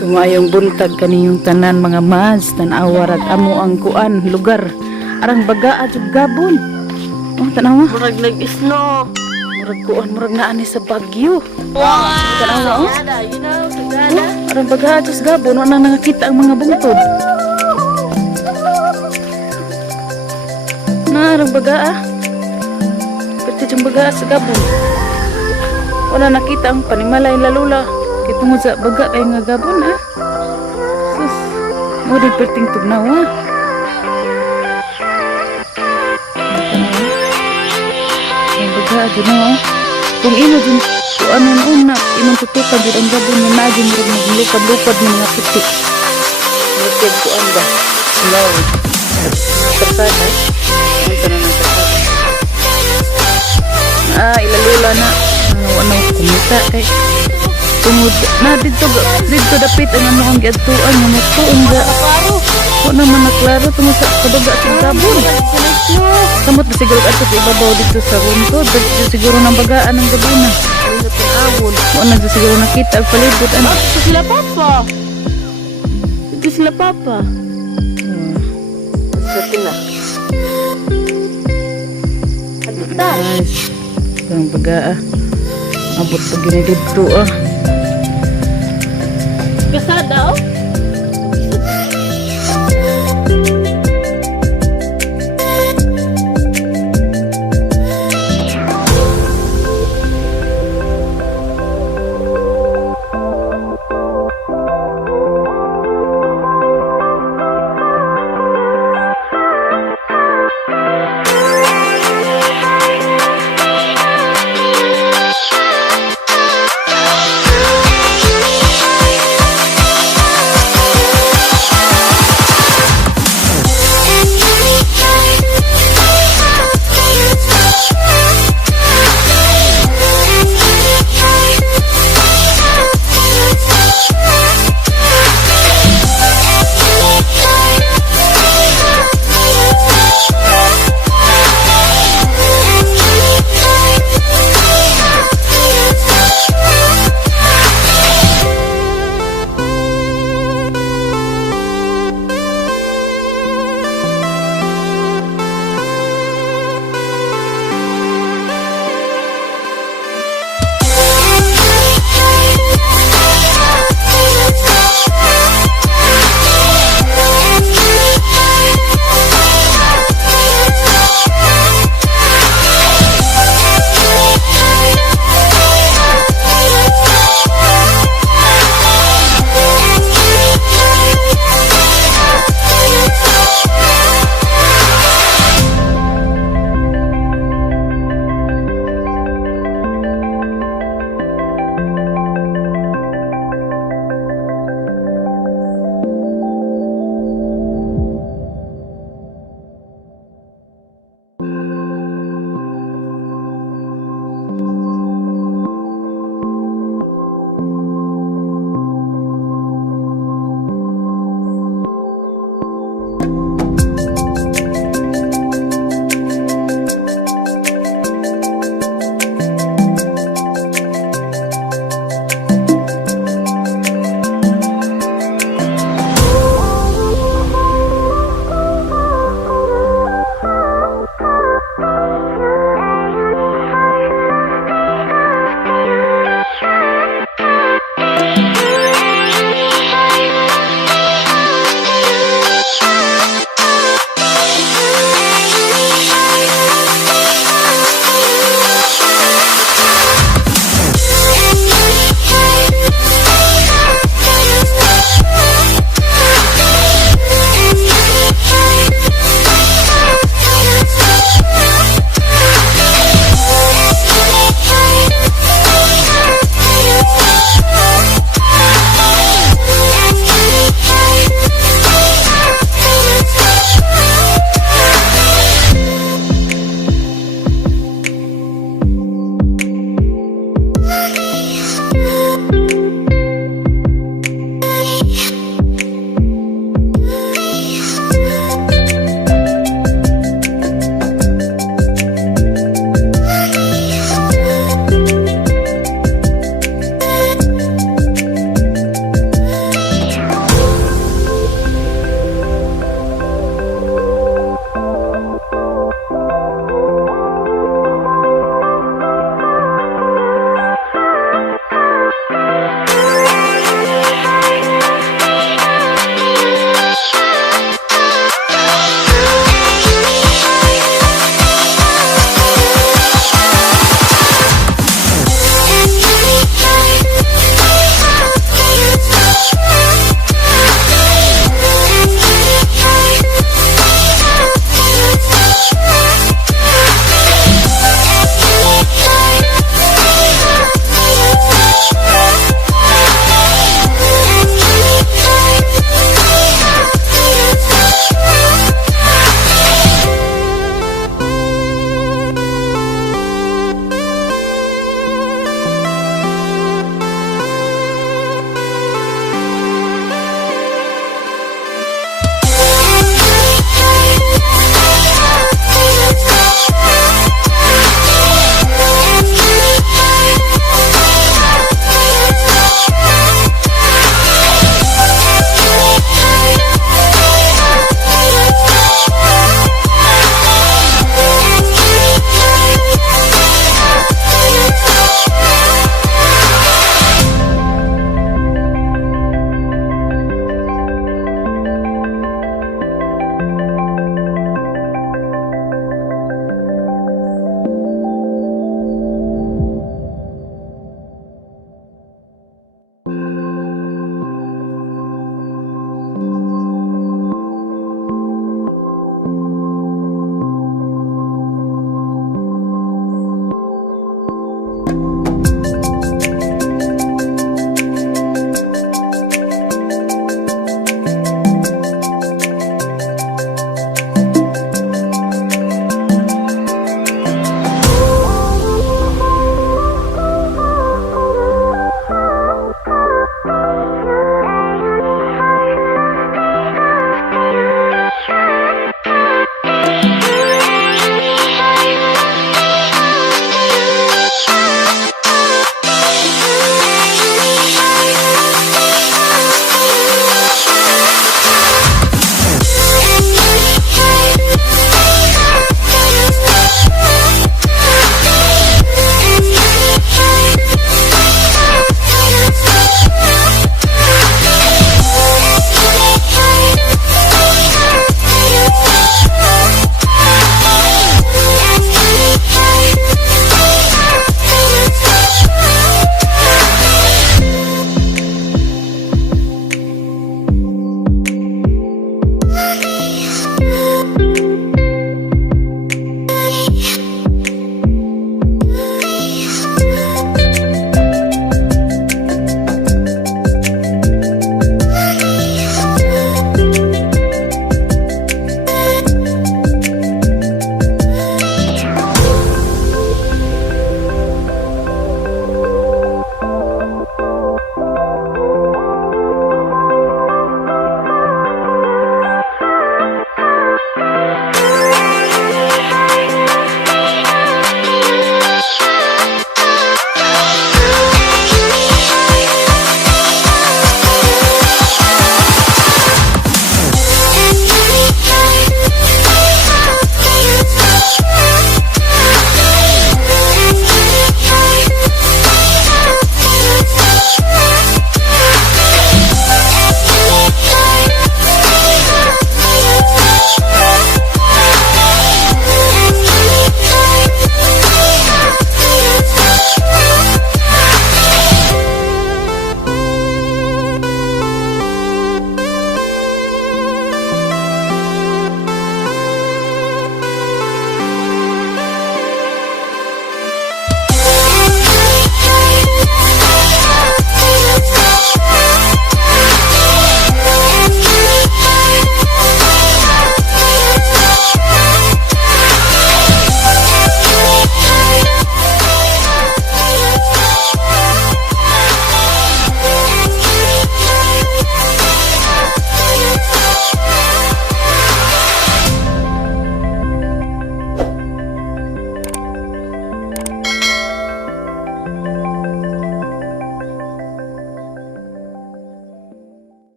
Sumayong buntag kaniyong tanan mga mas tan-awar at amo ang kuan lugar arang baga at Gabon. Oh, tanawa. Murag nag-snow. Murag kuan murag naani sa Bagyo. Wow! Tanawa oh. Sagada, you know, sagada. Arang baga at Gabon wala nang nakita ang mga bungtod. Na arang baga ah. Pati yung baga sa Gabon. Wala nakita ang panimalay lalula. Kitungod sa baga ay nga Gabon ah. Sus, mo din perting tugnaw ah. Ang baga adi na ah. Kung ino din kung ano una, imong tutukan din ang Gabon na naging maglupad-lupad ng mga puti. Lupad ko ang ba? Hello. Kapad ah. Ang tanan ng kapad. Ah, ilalula na. Ano kumita kay tungod na dito dapit ang ano ang giadtuan nga matuon ga ko naman na klaro tungod sa kabaga sa Gabon kamot na siguro ato sa ibabaw dito sa bungtod dito siguro nang bagaan ng Gabon na awon mo na siguro nakita ang palibot ano Sila papa. Ito sila papa. Sa tina. guys ang baga abot pag ginidito ah